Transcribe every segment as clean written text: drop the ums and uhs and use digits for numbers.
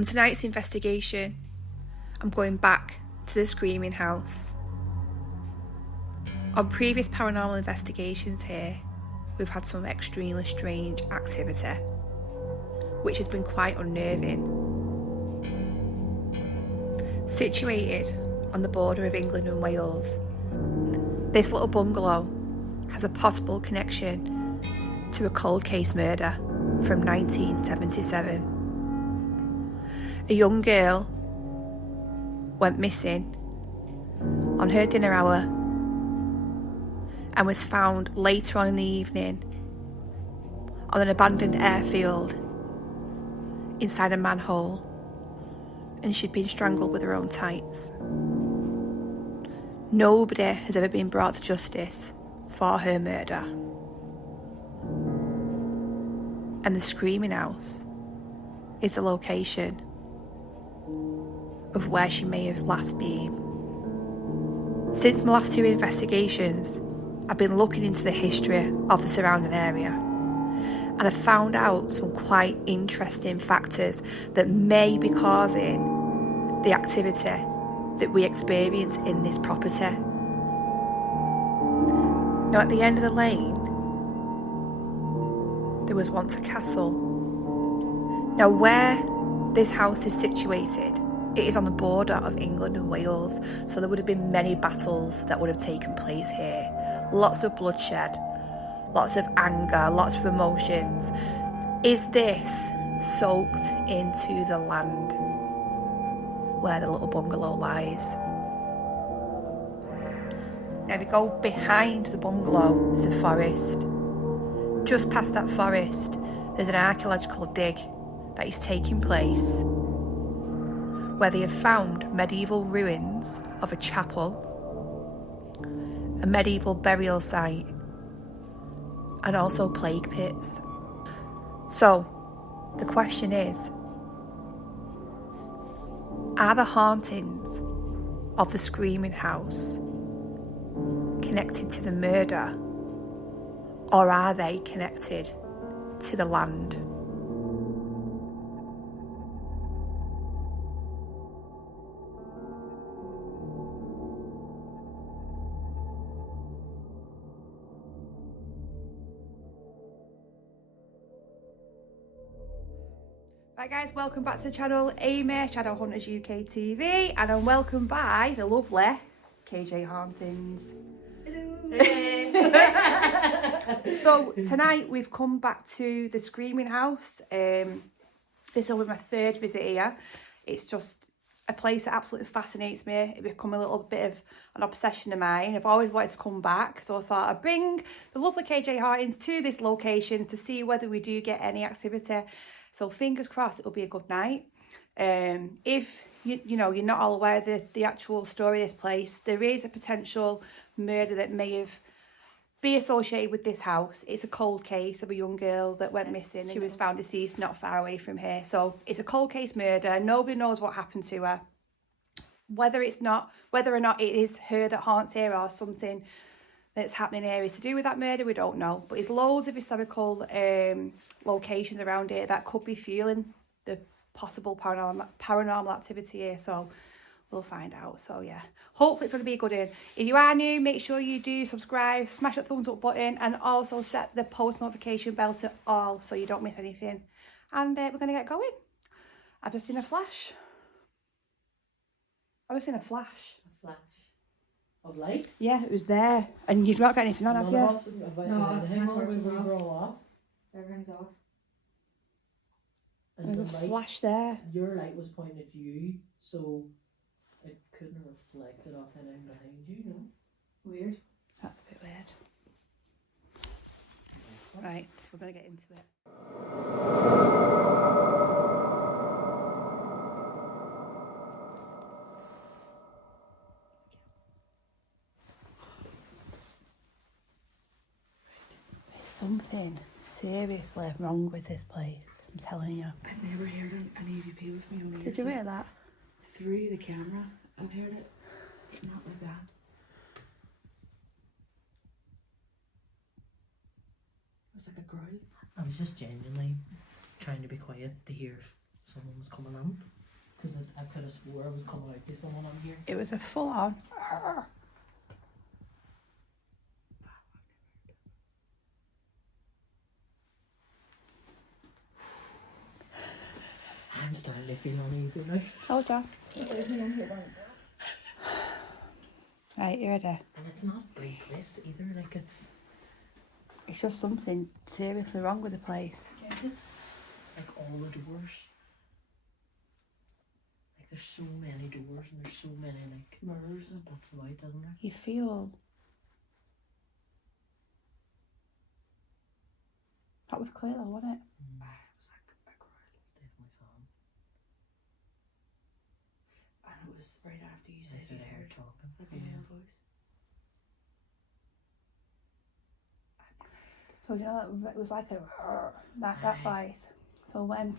On tonight's investigation, I'm going back to the screaming house. On previous paranormal investigations here, we've had some extremely strange activity, which has been quite unnerving. Situated on the border of England and Wales, this little bungalow has a possible connection to a cold case murder from 1977. A young girl went missing on her dinner hour and was found later on in the evening on an abandoned airfield inside a manhole, and she'd been strangled with her own tights. Nobody has ever been brought to justice for her murder. And the screaming house is the location of where she may have last been. Since my last two investigations, I've been looking into the history of the surrounding area, and I've found out some quite interesting factors that may be causing the activity that we experience in this property. Now, at the end of the lane, there was once a castle. Now, where this house is situated, it is on the border of England and Wales, so there would have been many battles that would have taken place here. Lots of bloodshed, lots of anger, lots of emotions. Is this soaked into the land where the little bungalow lies? Now, if you go behind the bungalow, there's a forest. Just past that forest, there's an archeological dig that is taking place, where they have found medieval ruins of a chapel, a medieval burial site, and also plague pits. So, the question is, are the hauntings of the screaming house connected to the murder, or are they connected to the land? Right guys, welcome back to the channel, Amy, Shadow Hunters UK TV, and I'm welcomed by the lovely KJ Hauntings. Hello. So tonight we've come back to the screaming house. This will be my third visit here. It's just a place that absolutely fascinates me. It become a little bit of an obsession of mine. I've always wanted to come back, so I thought I'd bring the lovely KJ Hauntings to this location to see whether we do get any activity. So fingers crossed it'll be a good night. If you know you're not all aware of the actual story of this place, there is a potential murder that may have be associated with this house. It's a cold case of a young girl that went missing. She was found deceased not far away from here. So it's a cold case murder. Nobody knows what happened to her. Whether or not it is her that haunts here or something that's happening here is to do with that murder, we don't know. But there's loads of historical locations around here that could be fueling the possible paranormal activity here. So we'll find out. So yeah, hopefully it's going to be a good in. If you are new, make sure you do subscribe, smash that thumbs up button, and also set the post notification bell to all so you don't miss anything. And we're going to get going. I've just seen a flash. I've just seen a flash. A flash of light? Yeah, it was there. And you've not got anything on, have you? No, everything's off. And there's a flash there. Your light was pointed at you, so it couldn't have reflected off anything behind you, no? Weird. That's a bit weird. Right, so we're going to get into it. There's something seriously wrong with this place, I'm telling you. I've never heard an EVP with me on. Did you hear that? Through the camera, I've heard it. Not like that. It was like a growl. I was just genuinely trying to be quiet to hear if someone was coming in. Because I could have swore I was coming out to someone in here. It was a full on. I'm starting to feel uneasy now. Hold on. Right, you ready? And it's not a big place either, like it's It's just something seriously wrong with the place. it's like all the doors. Like there's so many doors and there's so many like Mirrors and that's the light, isn't there? You feel. That was clear though, wasn't it? Mm. it was like a crowd. Definitely sound. And it was right after you I said said you I heard heard talking. like a male voice. So you know that it was like a that voice. So when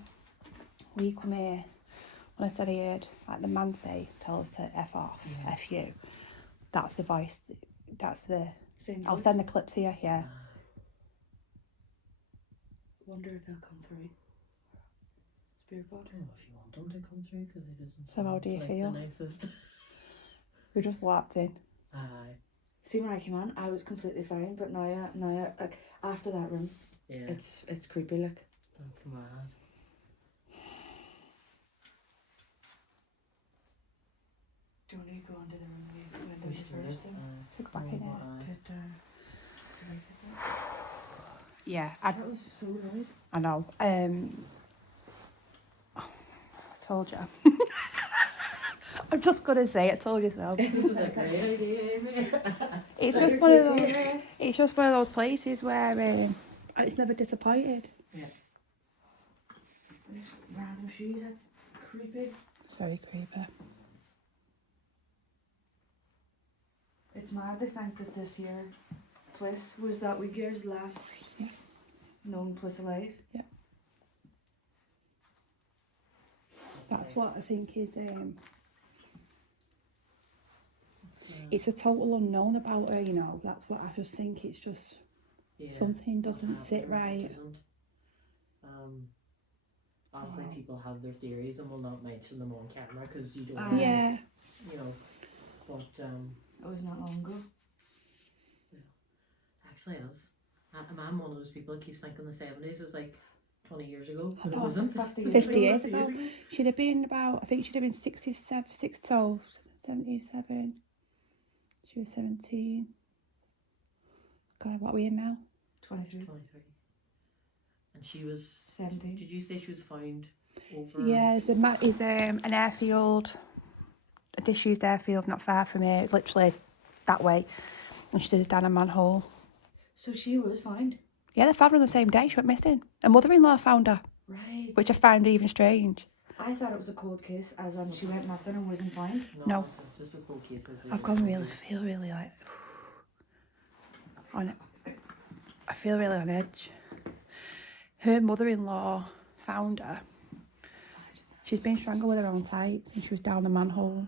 we come here, when I said I heard like the man say, "Tell us to f off, Yeah. f you," that's the voice. That's the. Same I'll voice. send the clips here. Yeah. Wonder if they'll come through. Spirit I box. don't know if you want them to come through because it isn't. So how do you like feel? The nicest. We just walked in. Aye. See, when I came in, I was completely fine, but now, like after that room, Yeah. it's creepy. Like That's mad. do you want to go into the room we went We into should. first? Then Took back in it. put devices down. Yeah, That was so loud. I know. I told you. I'm just gonna say, I told you so. This is a great idea, Amy. It's just one of those. It's just one of those places where it's never disappointed. Yeah. Random shoes. That's creepy. It's very creepy. It's mad to think that this here place was that we girl's last Yeah. known place alive. That's what I think is. It's, It's a total unknown about her. You know. That's what I just think. It's just yeah, something what doesn't happened sit or what right. doesn't. Obviously, Wow. people have their theories, and will not mention them on camera because you don't. Aye. want, Yeah. You know, but It was not long ago. actually, is. I'm one of those people that keeps thinking the 70s was like 20 years ago, but it Oh, wasn't. 50 It years 50 years 50 ago. She'd have been about, I think she'd have been 67, 77. She was 17. God, what are we in now? 23. 23. And she was. 17. Did you say she was found over? Yeah, it's an airfield, a disused airfield not far from here, literally that way. And she did down a manhole. So she was found. Yeah, they found her on the same day. She went missing. Her mother-in-law found her, Right. which I found even strange. I thought it was a cold case, as in she went missing and wasn't found. No. It's just a cold case. I've gone really, feel really like on it. I feel really on edge. Her mother-in-law found her. She's been strangled with her own tights and she was down the manhole.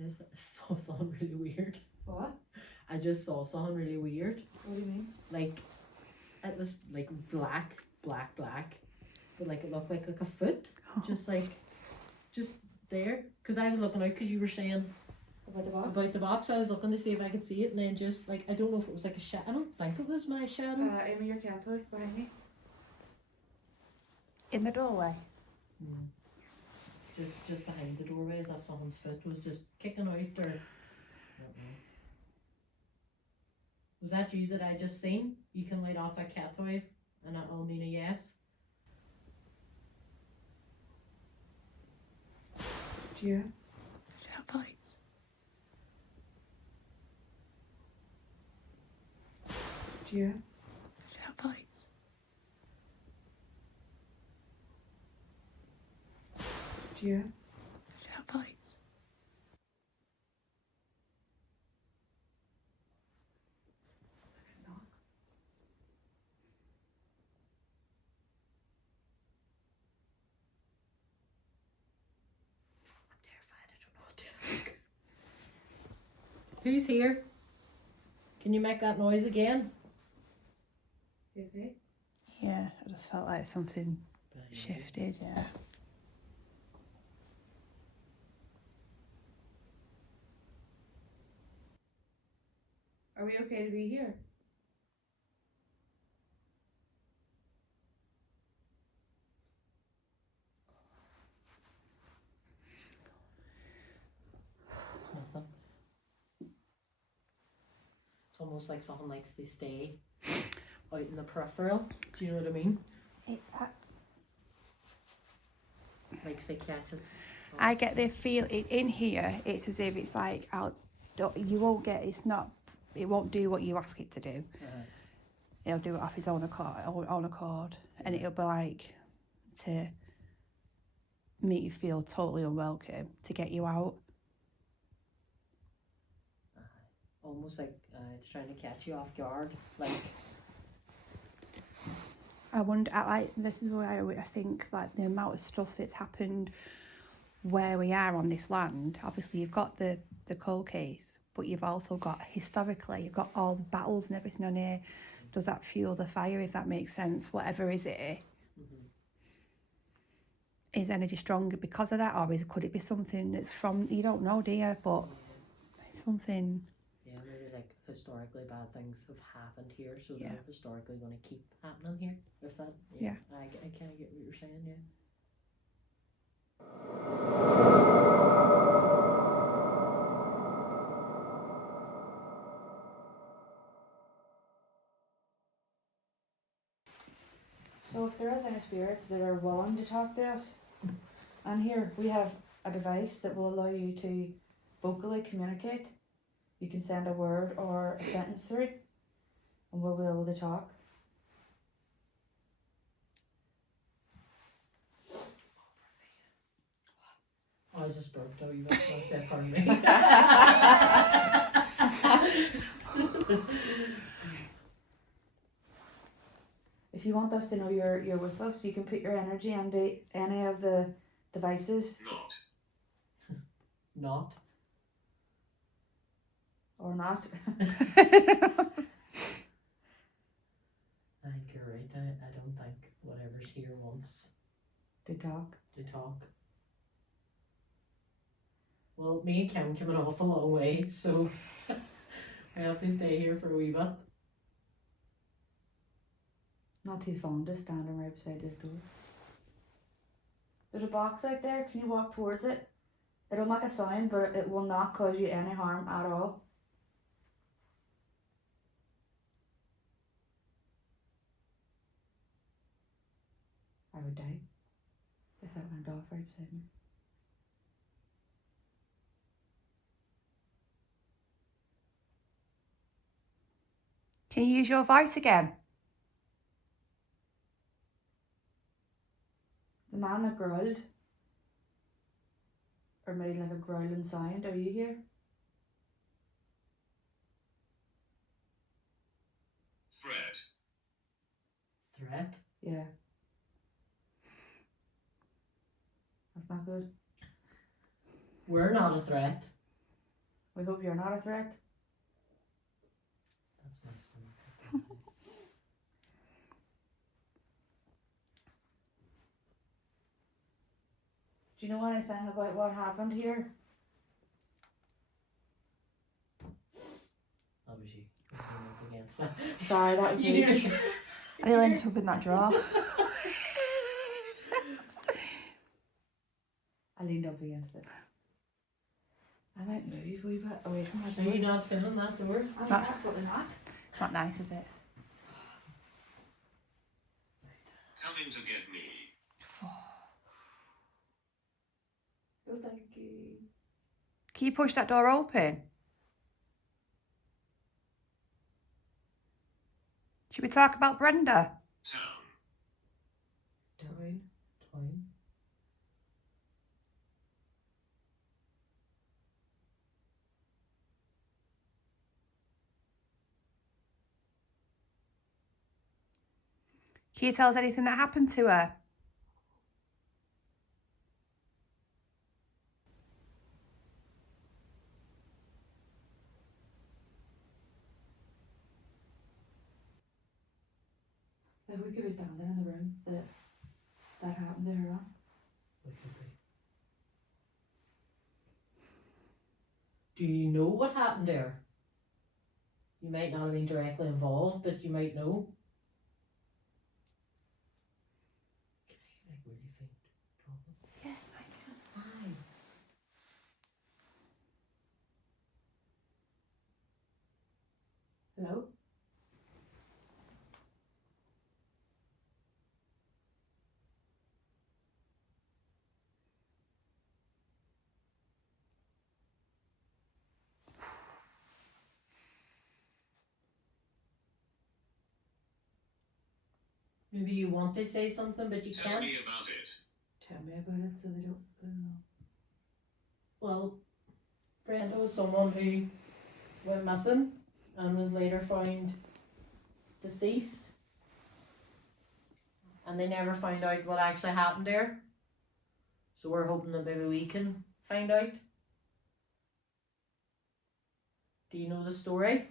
I saw something really weird. What? I just saw something really weird. What do you mean? Like, it was like black, but like it looked like a foot, just there. Because I was looking out because you were saying About the box? about the box. I was looking to see if I could see it, and then just like I don't know if it was like a shadow. I don't think it was my shadow. Amy, your cat toy behind me. In the doorway. Mm. Just behind the doorway, as if someone's foot was just kicking out, or I don't know. Was that you that I just seen? You can light off a cat toy, and that will mean a yes. Do you? Lights. Do you? Lights. Do you? Lights. I'm terrified. I don't know what to ask. Who's here? Can you make that noise again? Okay. Yeah, I just felt like something But anyway. shifted, yeah. Are we okay to be here? Nothing. It's almost like someone likes to stay out in the peripheral. Do you know what I mean? Likes to catch us. I get the feel in here, it's as if it's like out. You won't get. It's not. It won't do what you ask it to do. It'll do it off its own accord, and it'll be like to make you feel totally unwelcome, to get you out. Almost like it's trying to catch you off guard. Like, I wonder. This is why I think like the amount of stuff that's happened where we are on this land. Obviously, you've got the cold case, but you've also got historically, you've got all the battles and everything on here. Does that fuel the fire, if that makes sense? Whatever is it? Is energy stronger because of that, or could it be something that's from, you don't know, do you? But something. yeah, maybe like historically bad things have happened here, so Yeah. they're historically going to keep happening here. If that, Yeah. I kind of get what you're saying. Yeah. So if there is any spirits that are willing to talk to us, and here we have a device that will allow you to vocally communicate. You can send a word or a sentence through, and we'll be able to talk. I just burped out. You guys said pardon me. If you want us to know you're with us, you can put your energy into any of the devices. Not. Or not. I think you're right. I don't think whatever's here wants To talk. to talk. Well, me and Kim coming off a long way, so I have to stay here for a wee bit. Not too fond of standing right beside this door. There's a box out there. Can you walk towards it? It'll make a sound, but it will not cause you any harm at all. I would die if that went off right beside me. Can you use your voice again? The man that growled, or made like a growling sound, are you here? Threat? Yeah. That's not good. We're not a threat. We hope you're not a threat. That's my stomach. Do you know anything about what happened here? Obviously, I'm up against that. Sorry, that was You me. nearly- I nearly ended up in that drawer. I leaned up against it. I might move a wee bit away from that Are door. you not feeling that door? I'm That- absolutely not. It's not nice, is it? Coming to get me. Oh, thank you. Can you push that door open? Should we talk about Brenda? Town. Town. Town. Can you tell us anything that happened to her? Like we could be standing in the room that happened to her on. We could be. Do you know what happened there? You might not have been directly involved, but you might know. Can I like really faint talking? Yeah, I can. Aye. Hello? Maybe you want to say something, but you Tell can't. me about it. Tell me about it so they don't know. Well, Brenda was someone who went missing and was later found deceased. And they never found out what actually happened there. So we're hoping that maybe we can find out. Do you know the story?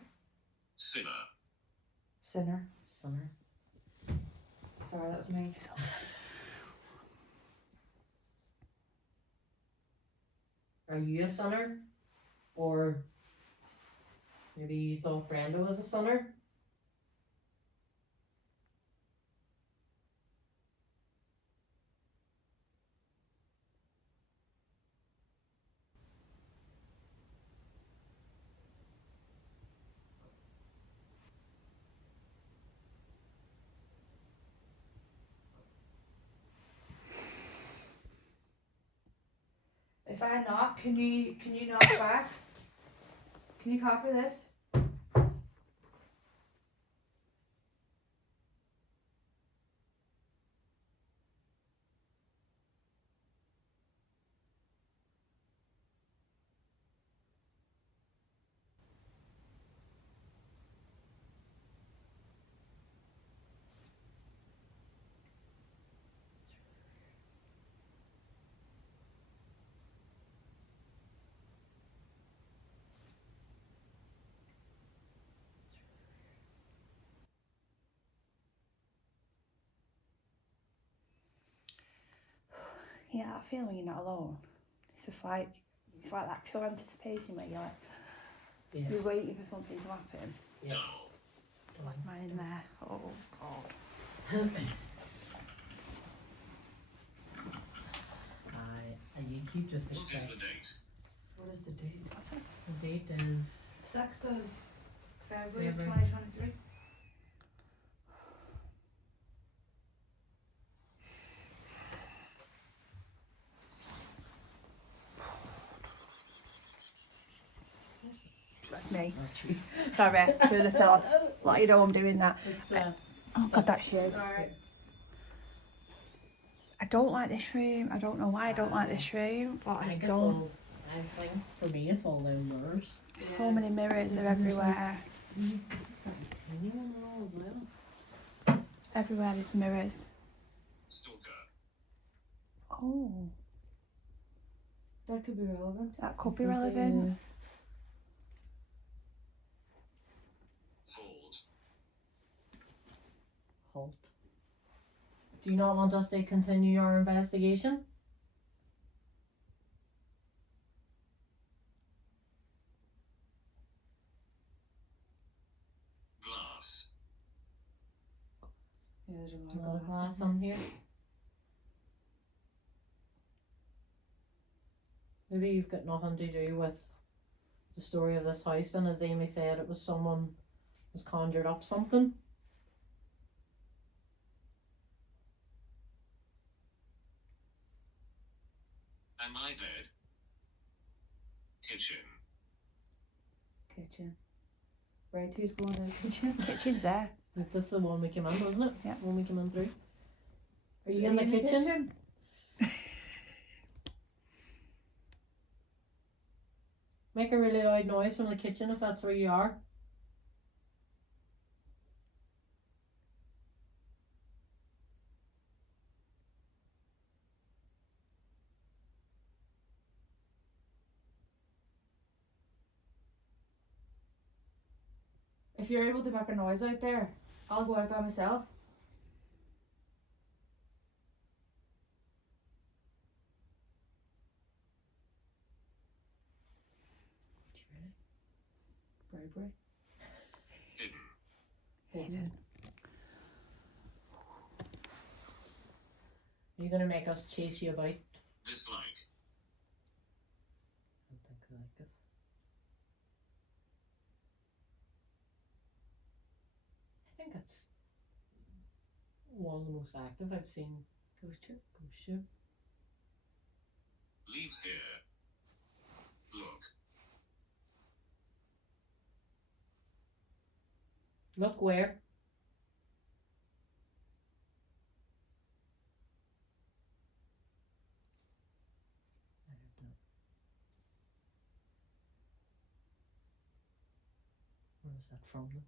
Sinner. Sinner. Sinner. Sorry, that was me. Are you a sinner? Or maybe you thought Brenda was a sinner? If I knock, can you knock back? Can you copy this? Yeah, that feeling when you're not alone. It's just like, it's like that pure anticipation where you're like, Yeah. you're waiting for something to happen. Yeah. What's mine in there? Oh, God. And you keep just What is the expecting. date? What is the date? What's it? The date is 6th of February February. 2023. That's me. actually. Sorry, should have thought. Let you know I'm doing that. It's, Oh, God, that's you. Alright. I don't like this room. I don't know why I don't like this room, but I I just think it's don't. all. I think for me, it's all them mirrors. So many mirrors, they're everywhere. Just like a tiny one and all as well. Everywhere there's mirrors. Stalker. Oh, That could be relevant. that could be relevant. Hold. Halt. Do you not want us to continue our investigation? Glass. Yeah, there's a A lot lot of of glass glass on here. Maybe you've got nothing to do with the story of this house, and as Amy said, it was someone has conjured up something. Am I dead? Kitchen. Kitchen. Right, who's going to the kitchen? Kitchen's there. Like, that's the one we came in, wasn't it? Yeah. The one we came in through. Are you in the kitchen? Make a really loud noise from the kitchen if that's where you are. If you're able to make a noise out there, I'll go out by myself. Bribery. hidden, Hidden. Are you gonna make us chase you about? dislike, I don't think I like this. I think that's one of the most active I've seen. Ghost ship. leave here, look, Look where? I don't know. Where was that from? Then?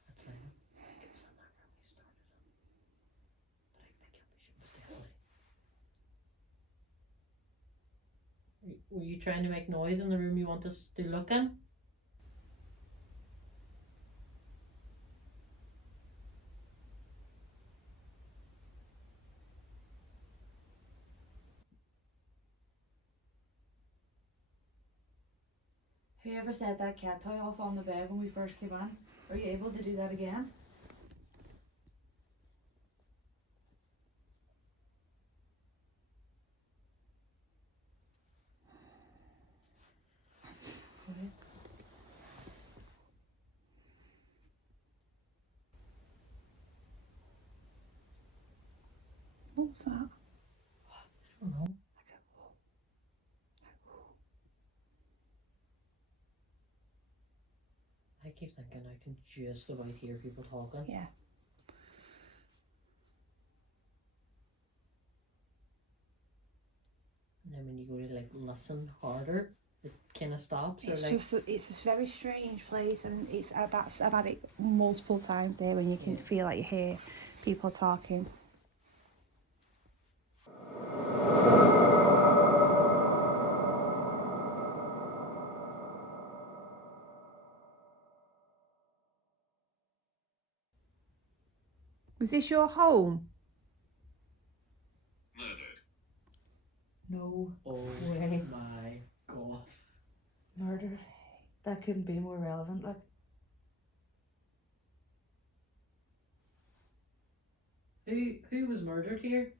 That's like it was on that when we started it. But I can't be sure. It was definitely. Were you trying to make noise in the room you want us to look in? Whoever set that cat toy off on the bed when we first came in, are you able to do that again? Okay. What's that? I don't know. I keep thinking I can just about hear people talking. Yeah. And then when you go to like listen harder, it kind of stops. It's or like, just, it's a very strange place, and it's I've had it multiple times there when you can feel like you hear people talking. Was this your home? murdered, No. oh Way. my god. Murdered. That couldn't be more relevant, like. Who was murdered here?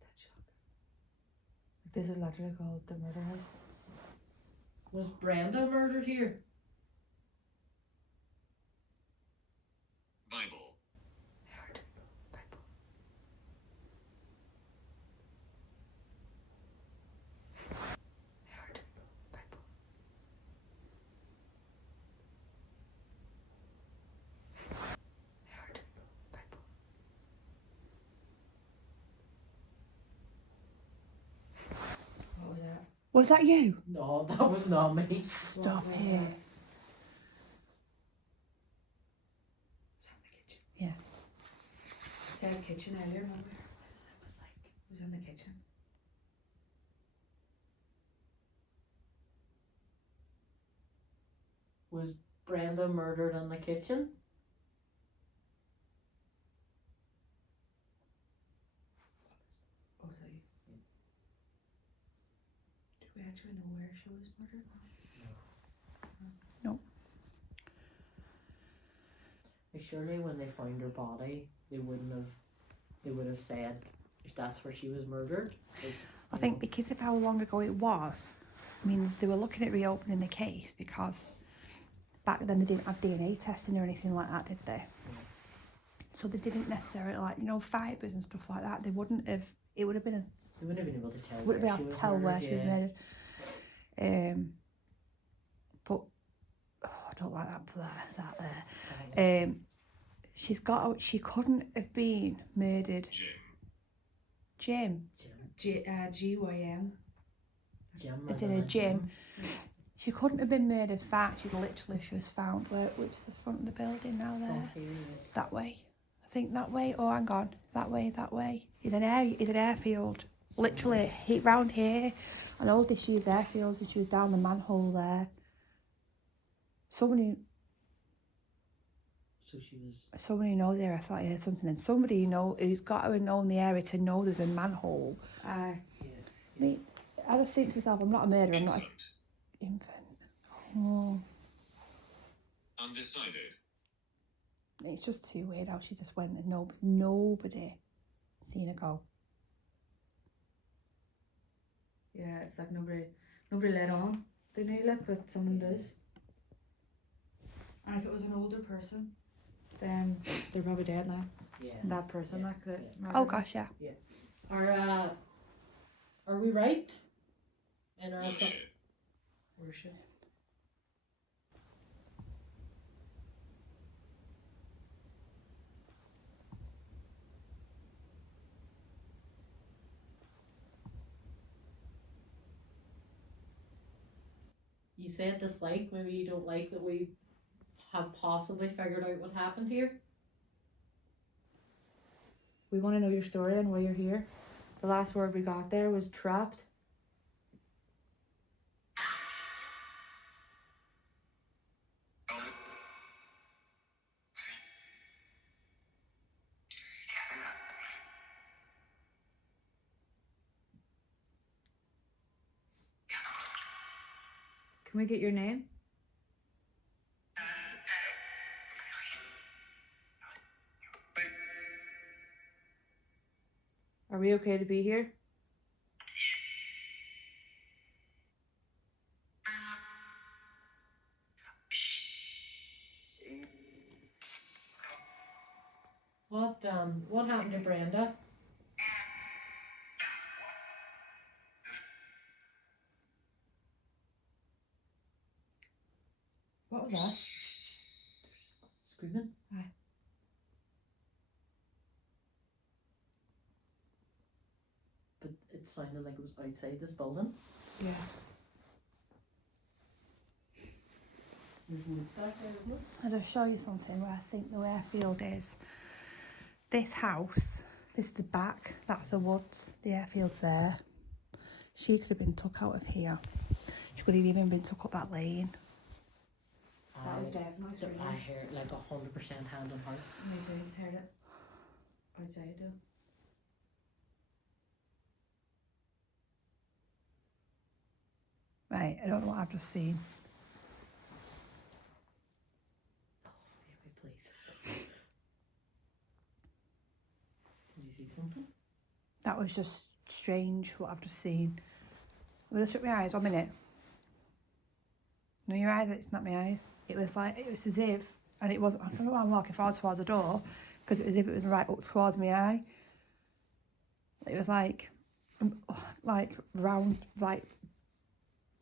That's shocking. This is literally called the murder house. Was Brenda murdered here? Bible, Heard. Bible. Heard. Bible. Heard. Bible. What was that? Was that you? No, that was not me. Stop was it. that? It's in the kitchen. Yeah. It's in the kitchen earlier, remember? It was like, it was in the kitchen. Was Brenda murdered in the kitchen? What was it? Do we actually know where she was murdered? Like, surely when they found her body, they would have said if that's where she was murdered. Like, I you think know. because of how long ago it was, I mean, they were looking at reopening the case because back then they didn't have DNA testing or anything like that, did they? So they didn't necessarily, like, you know, fibres and stuff like that. They wouldn't have, it would have been They wouldn't have been able to tell. wouldn't be where able she to was tell where murdered, she was yeah. murdered. But I don't like that there. She couldn't have been murdered. Jim, Jim. GYM. Jim It's as in in a gym. She couldn't have been murdered fat. She was found which is the front of the building now there. From Syria. That way. I think that way. Oh, hang on. That way, that way. It's an airfield. Literally, round here. An old disused airfield, which was down the manhole there. Someone So she was. who knows the area, I thought I heard something. And somebody who's got to know the area to know there's a manhole. Aye. Yeah. I mean, I just think to myself, I'm not a murderer, I'm not an Infant. infant. Oh, Undecided. it's just too weird how she just went and nobody seen her go. Yeah, it's like nobody let on. They knew it, but someone does. And if it was an older person, then they're probably dead now. Yeah. That person, Yeah. like that. Yeah. Oh gosh, yeah. Are we right? In our Worship. worship. You said dislike, maybe you don't like that we have possibly figured out what happened here. We want to know your story and why you're here. The last word we got there was trapped. Can we get your name? Are we okay to be here? What happened to Brenda? What was that? Screaming? Aye. But it sounded like it was outside this building. Yeah. There's woods back there, isn't it? I'll just show you something where I think the airfield is. This house, this is the back, that's the woods, the airfield's there. She could have been took out of here. She could have even been took up that lane. That was definitely screaming. I heard like 100% hand on heart. Me too, heard it. Outside though. Right, I don't know what I've just seen. Maybe, please. Did you see something? That was just strange, what I've just seen. I'm gonna shut my eyes 1 minute. No, your eyes, it's not my eyes. It was as if, and it wasn't, I don't know why I'm walking forward towards the door, because it was as if it was right up towards my eye. It was like round, like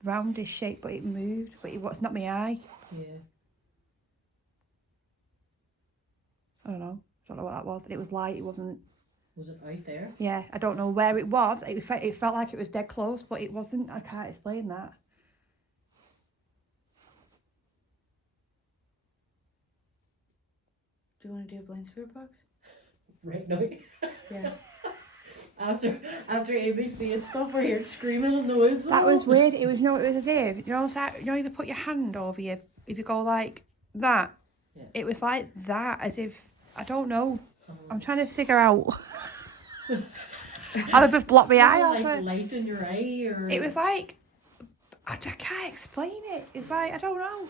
roundish shape, but it moved, but it was not my eye. Yeah. I don't know what that was. It was light, it wasn't. Was it out there? Yeah, I don't know where it was. It felt like it was dead close, but it wasn't. I can't explain that. Do you want to do a blind spirit box? Right now. Yeah. After ABC and stuff, we're here screaming in the woods. That was weird. It was it was as if you put your hand over you if you go like that. Yeah. It was like that, as if I don't know. Someone- I'm trying to figure out. I would have blocked my eye off like it. light in your eye, or It was like I can't explain it. It's like I don't know.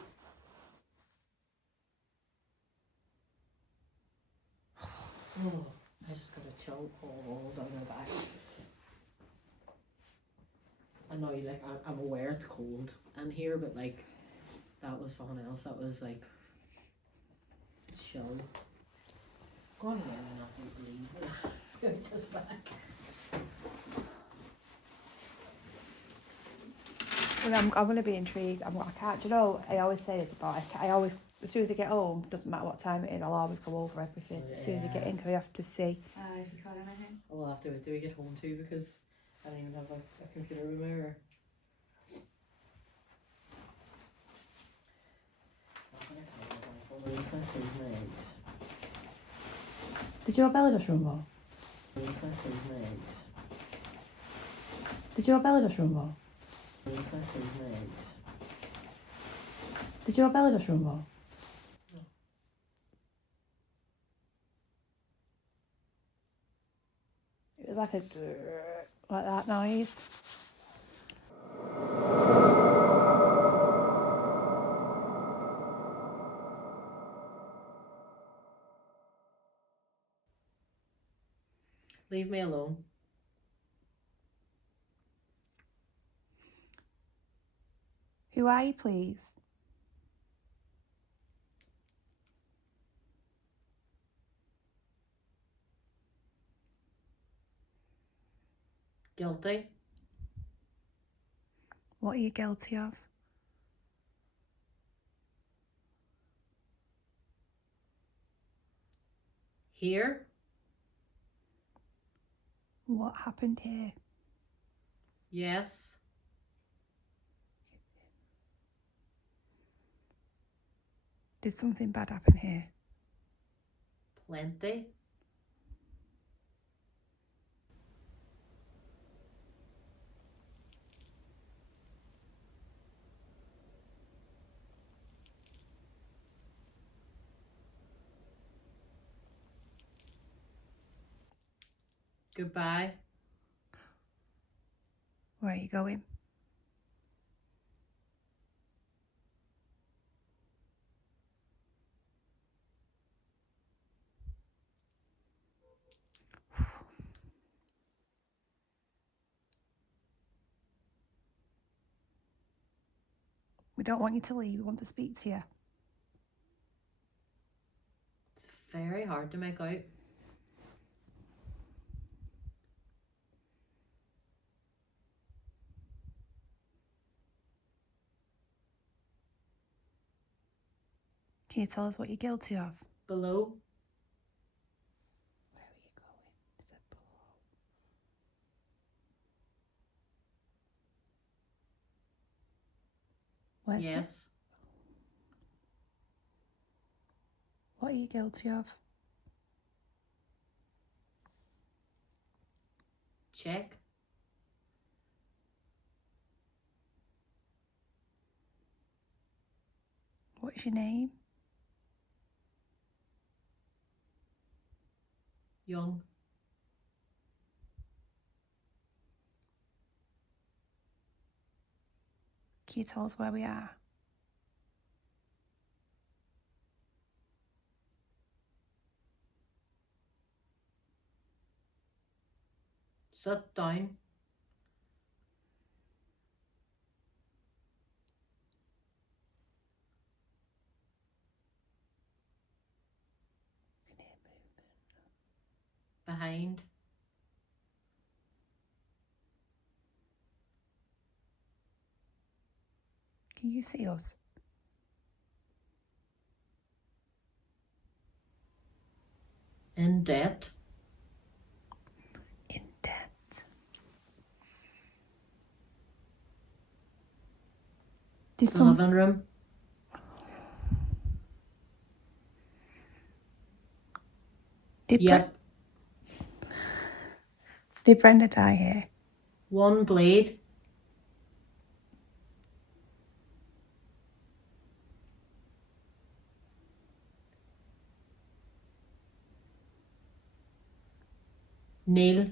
Oh, I just got a chill all down my back. I know, like I'm aware it's cold in here, but like that was something else. That was like chill. Go on there and not leave me. Get this back. Well, I'm going to be intrigued. I can't. Do you know? I always say this about. I always, as soon as I get home, doesn't matter what time it is, I'll always go over everything as soon as I get in, because I have to see. If you caught anything. We'll have to wait till we get home too, because I don't even have a computer with me. Or I'm just gonna close my eyes. Did your belly just rumble? I'm just gonna close my eyes. Did your belly just rumble? I'm just gonna close my eyes. Did your belly just rumble? It was like a like that noise. Leave me alone. Who are you, please? Guilty. What are you guilty of? Here? What happened here? Yes. Did something bad happen here? Plenty. Goodbye. Where are you going? We don't want you to leave. We want to speak to you. It's very hard to make out. Can you tell us what you're guilty of? Below? Where are you going? Is it below? Where's Yes. What are you guilty of? Check. What is your name? Young. Can you tell us where we are? Sit down. Behind. Can you see us? In debt. In debt. Did some Living room. did, Yep. Did Brenda die here? One blade. Nail.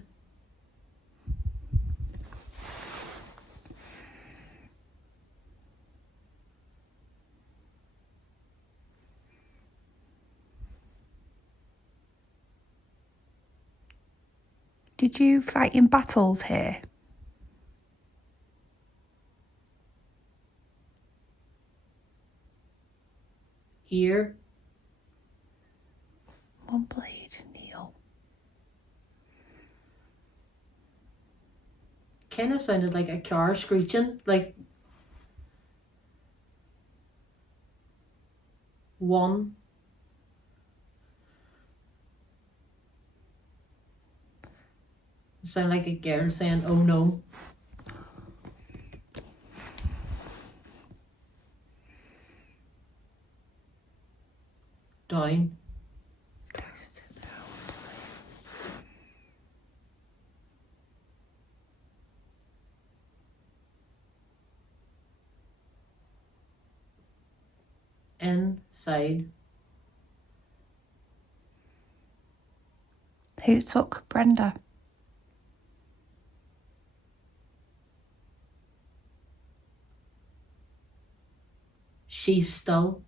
Did you fight in battles here? Here. One blade, Neil. Kind of sounded like a car screeching. Like one. It sounded like a girl saying, "Oh no." Down. Sit down. inside. Who took Brenda? She's still.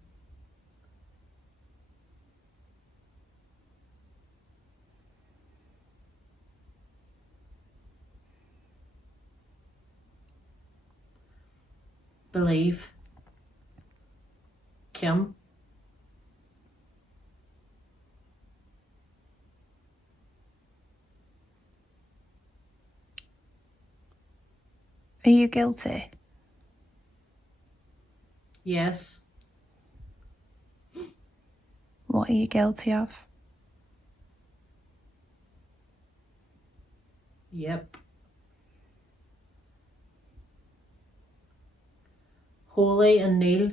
Believe. Kim. Are you guilty? Yes. What are you guilty of? Yep. Holy and Neil.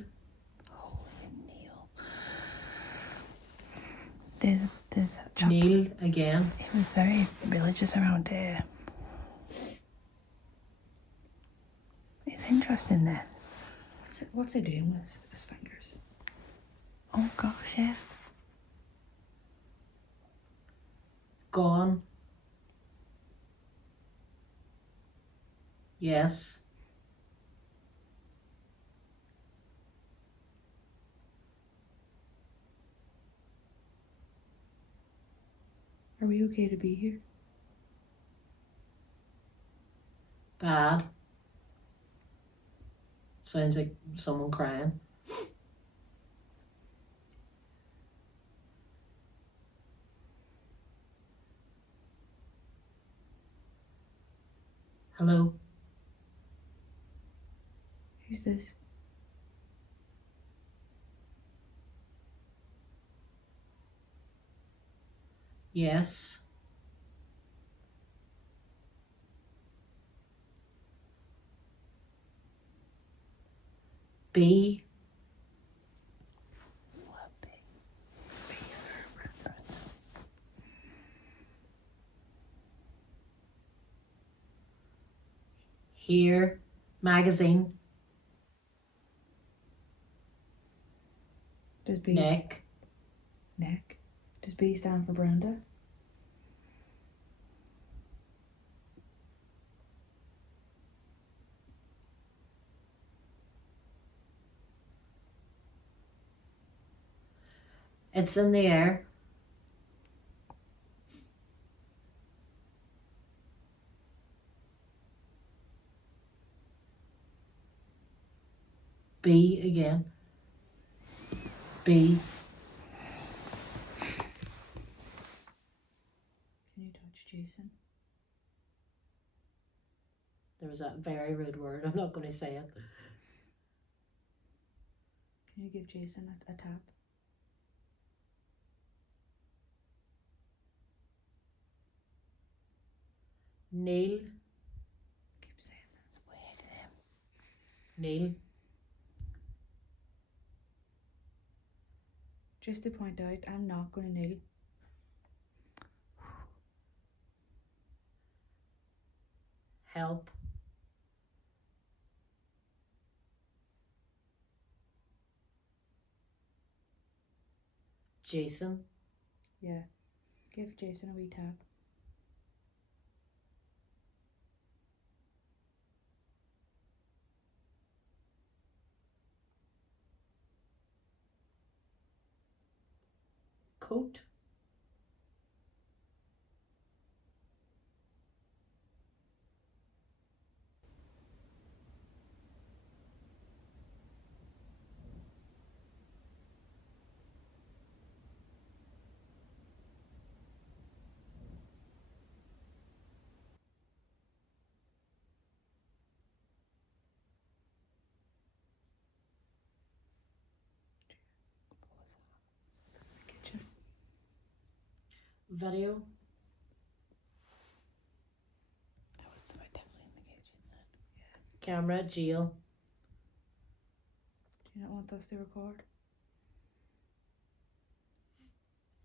There's a chap. Neil again. He was very religious around here. It's interesting there. What's he doing with his fingers? Oh gosh, yeah. Gone. Yes. Are we okay to be here? Bad. Sounds like someone crying. Hello. Who's this? Yes. B. Here. Magazine. Does B Neck. neck? Does B stand for Brenda? It's in the air. B again. B. Can you touch Jason? There was that very rude word. I'm not going to say it. Can you give Jason a tap? Neil. Keep saying It's weird. Neil. Just to point out, I'm not going to kneel. Help. Jason. Yeah. Give Jason a wee tap. Coat. The kitchen. Video. That was something definitely in the kitchen then. Camera. Jail. Do you not want us to record?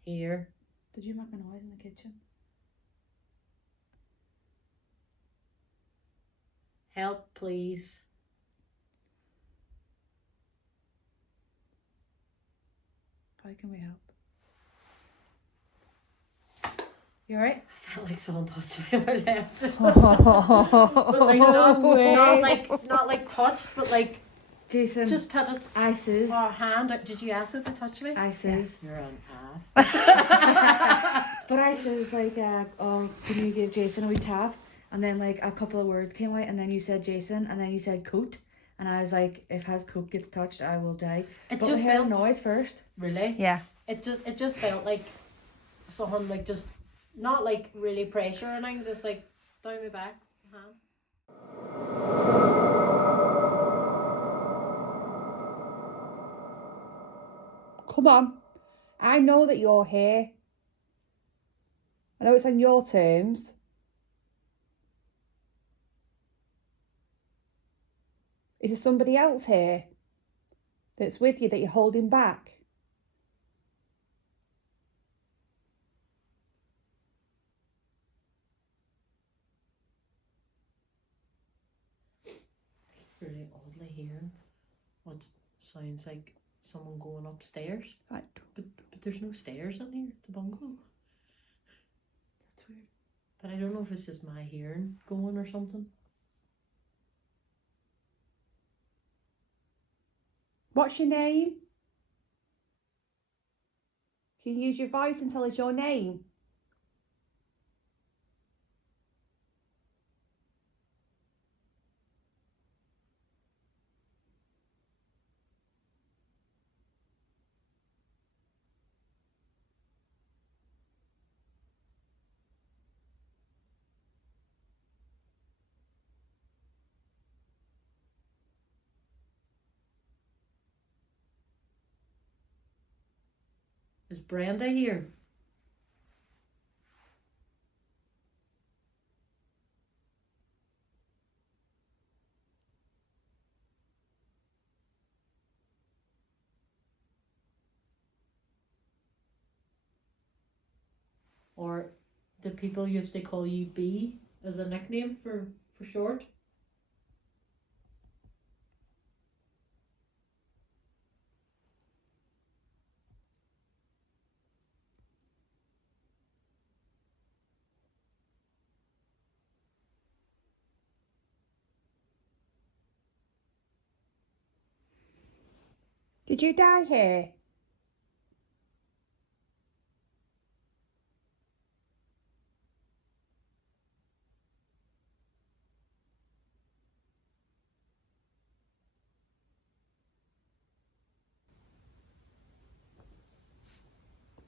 Here. Did you make a noise in the kitchen? Help, please. How can we help? You alright? I felt like someone touched me on my left. Oh, But like not like touched, but like Jason, just put its I says, hand out. Did you ask it to touch me? I says, You're an ass. but I says like, oh, can you give Jason a wee tap? And then like a couple of words came out, and then you said Jason, and then you said coat, and I was like, if his coat gets touched, I will die. It But just we heard felt a noise first. really. yeah. It just felt like someone like just not like really pressure or anything, just like down my back hand. Come on. I know that you're here. I know it's on your terms. Is there somebody else here that's with you that you're holding back? Really oddly hearing what sounds like someone going upstairs. Right. But there's no stairs in here. It's a bungalow. That's weird. But I don't know if it's just my hearing going or something. What's your name? Can you use your voice and tell us your name? Is Brenda here? Or did people used to call you B as a nickname for short? Did you die here?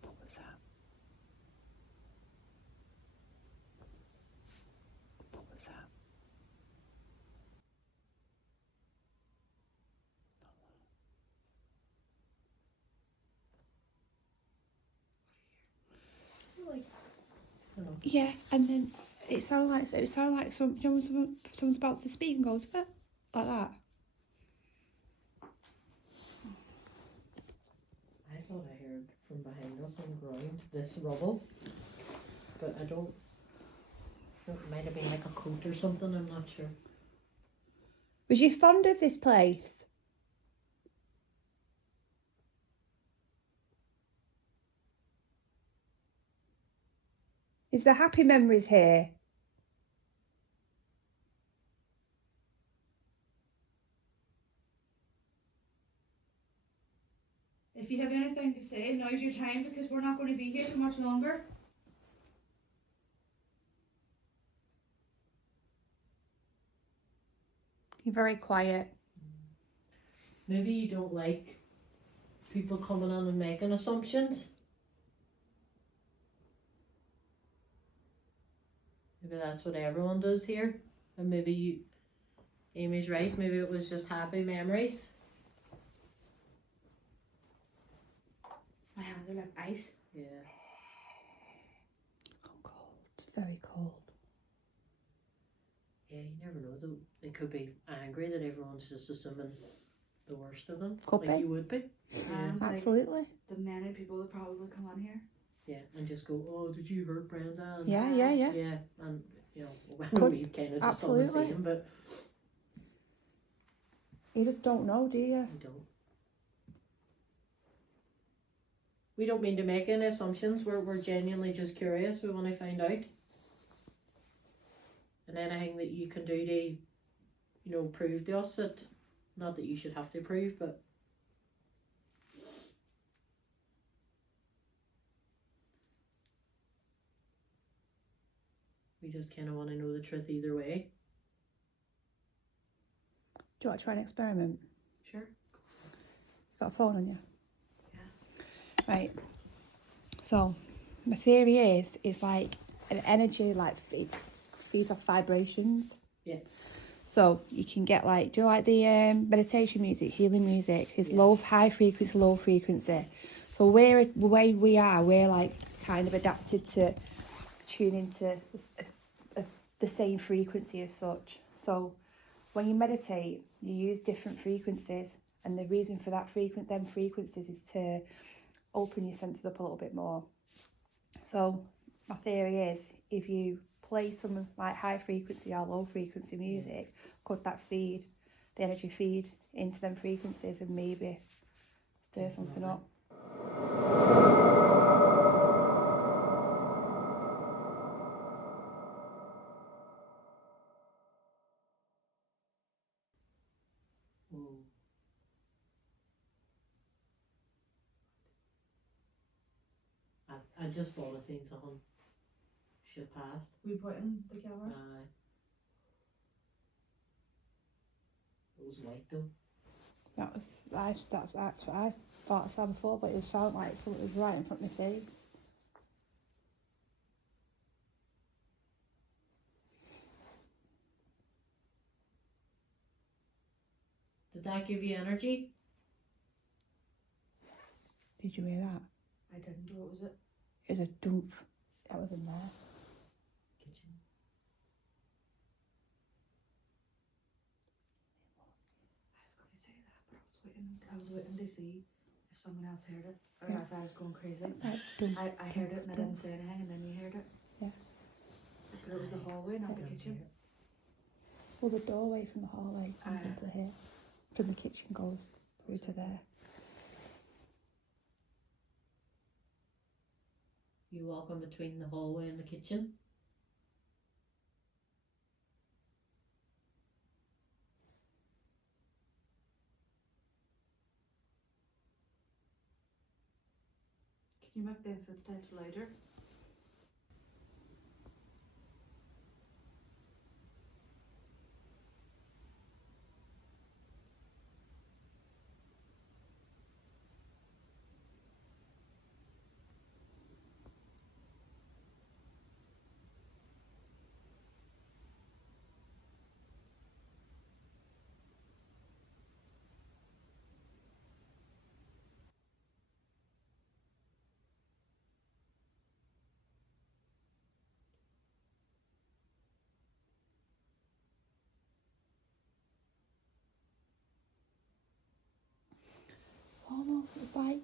What was that? What was that? Is it like, I don't know. Yeah, and then it sounded like someone's about to speak and goes like that. I thought I heard from behind us on the ground this rubble, but I don't. It might have been like a coat or something. I'm not sure. Was you fond of this place? Is there happy memories here? If you have anything to say, now's your time, because we're not going to be here for much longer. You're very quiet. Maybe you don't like people coming in and making assumptions. Maybe that's what everyone does here. And maybe Amy's right, maybe it was just happy memories. My hands are like ice. Yeah. Cold. It's very cold. Yeah, you never know though. They could be angry that everyone's just assuming the worst of them. Could like be. you would be. Yeah. Like, Absolutely. the many people that probably come on here. Yeah. And just go, oh, did you hurt Brenda? And Yeah. Yeah. And you know, Could- we've kind of just done the absolutely. same, but You just don't know, do you? we don't. We don't mean to make any assumptions. We're genuinely just curious. We want to find out. And anything that you can do to, prove to us that, not that you should have to prove, but we just kind of want to know the truth either way. Do you want to try an experiment? Sure. Got a phone on you? Yeah. Right. So, my theory is like an energy, like it feeds off vibrations. Yeah. So you can get like, do you like the meditation music, healing music? It's Yeah. high frequency, low frequency. So the way we are, we're like kind of adapted to tune into the same frequency as such. So when you meditate, you use different frequencies, and the reason for that them frequencies is to open your senses up a little bit more. So my theory is, if you play some like high frequency or low frequency music, could that feed the energy feed into them frequencies and maybe stir something up? Whoa. I just thought I seen something shoot past. We put in the camera. It was white though. That's what I thought I saw before, but it felt like something was right in front of my face. Did that give you energy? Did you hear that? I didn't. What was it? It was a dump. That was in there. Kitchen. I was going to say that, but I was waiting to see if someone else heard it or Yeah. if I was going crazy. It's like dump. I heard it and I didn't say anything, and then you heard it. Yeah. But it was the hallway, not the kitchen. Well, the doorway from the hallway comes Ah. into here. From the kitchen goes through to there. You walk in between the hallway and the kitchen. Can you make them footsteps louder? Almost, it's like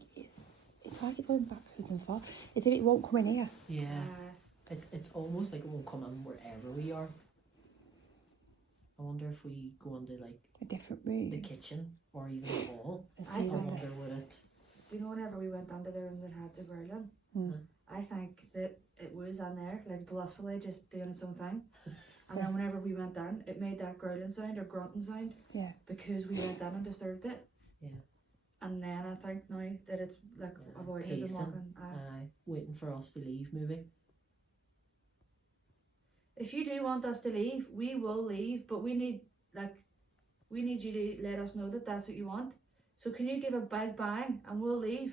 it's going backwards and forwards. As if it won't come in here. Yeah. It's almost like it won't come in wherever we are. I wonder if we go into like A different room. the kitchen or even the hall. And I see I think- like wonder would it. Do you know whenever we went under the room that had the growling? Mm. I think that it was in there, like blissfully just doing its own thing. And then whenever we went down, it made that growling sound or grunting sound. Yeah. Because we went down and disturbed it. Yeah. And then I think now that it's like Yeah, avoiding us and pacing. walking. Waiting for us to leave maybe. If you do want us to leave, we will leave, but we need you to let us know that that's what you want. So can you give a big bang and we'll leave?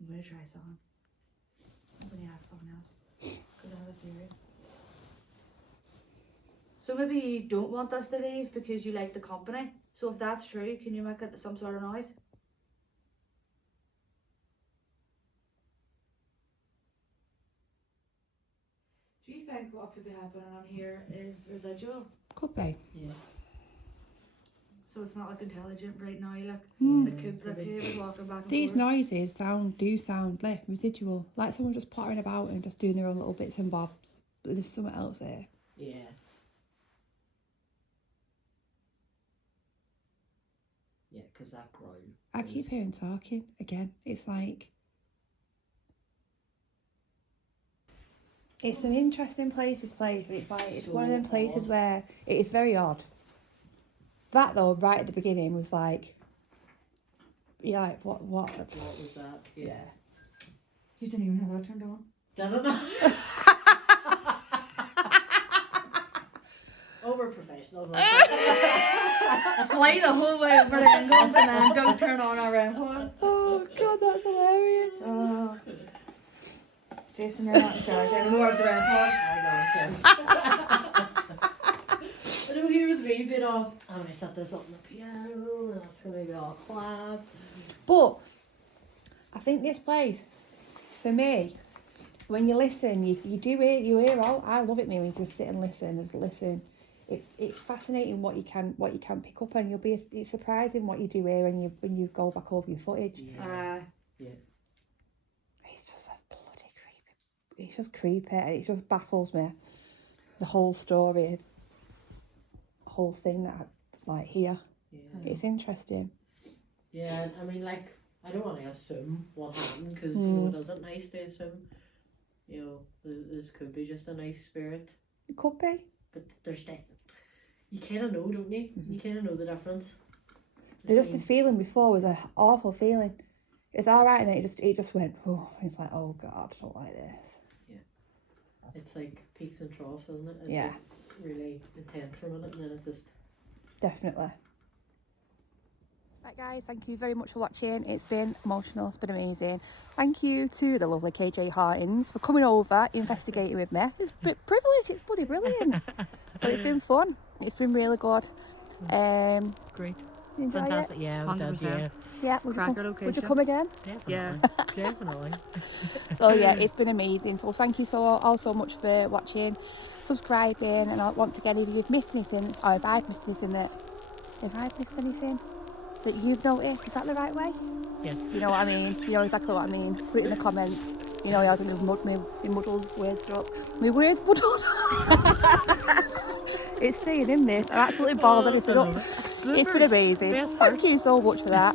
I'm going to try something. I'm going to ask someone else because I have a theory. So maybe you don't want us to leave because you like the company. So if that's true, can you make it some sort of noise? Do you think what could be happening on here is residual? Could be. Yeah. So it's not like intelligent right now, like Mm. the cube is walking back and These forth. noises do sound like residual, like someone just pottering about and just doing their own little bits and bobs. But there's something else there. Yeah. Yeah, because that ground. I keep hearing talking again. It's like, it's an interesting place, this place. It's like, it's one of them places where it is very odd. That though, right at the beginning was like, you're like, what? What was that? Yeah. You didn't even have that turned on. I don't know. Oh, we're professionals. Fly the whole way over to England and then don't turn on our airfield. Oh god, that's hilarious. Oh. Jason, you're not in charge anymore of the airfield. I know here was me being all, I'm going to set this up on the piano and it's going to be all class. But I think this place, for me, when you listen, you hear all. I love it, me, when you just sit and listen. It's fascinating what you can pick up, and it's surprising what you do hear when you go back over your footage. Yeah. It's just a bloody creepy. It's just creepy, and it just baffles me. The whole story, the whole thing that I like here. Yeah. It's interesting. Yeah, I mean, like, I don't want to assume what happened because, you know, it isn't nice to assume. You know, this could be just a nice spirit. It could be. But there's that. You kind of know, don't you? You kind of know the difference. Just the feeling before was an awful feeling. It's all right, and it just went. Oh, it's like, oh god, I don't like this. Yeah. It's like peaks and troughs, isn't it? It's Yeah. like really intense for a minute, and then it just. Definitely. Right guys, thank you very much for watching. It's been emotional, it's been amazing. Thank you to the lovely KJ Hartins for coming over, investigating with me. It's a bit privileged, it's bloody brilliant. So it's been fun, it's been really good. Great. You enjoy Fantastic, it? yeah, we did, 100%. Yeah, Cracker would you location. come again? Definitely. Yeah. Definitely. So yeah, it's been amazing. So thank you all so much for watching, subscribing, and once again, if you've missed anything, or if I've missed anything that you've noticed, is that the right way? Yeah. You know what I mean? You know exactly what I mean. Put it in the comments. You know, I was my muddled words up. My words muddled. It's staying in this. I'm absolutely balled anything up. It's been amazing. Best Thank you so much for that.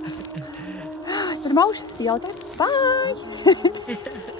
It's been emotional. See y'all again. Bye.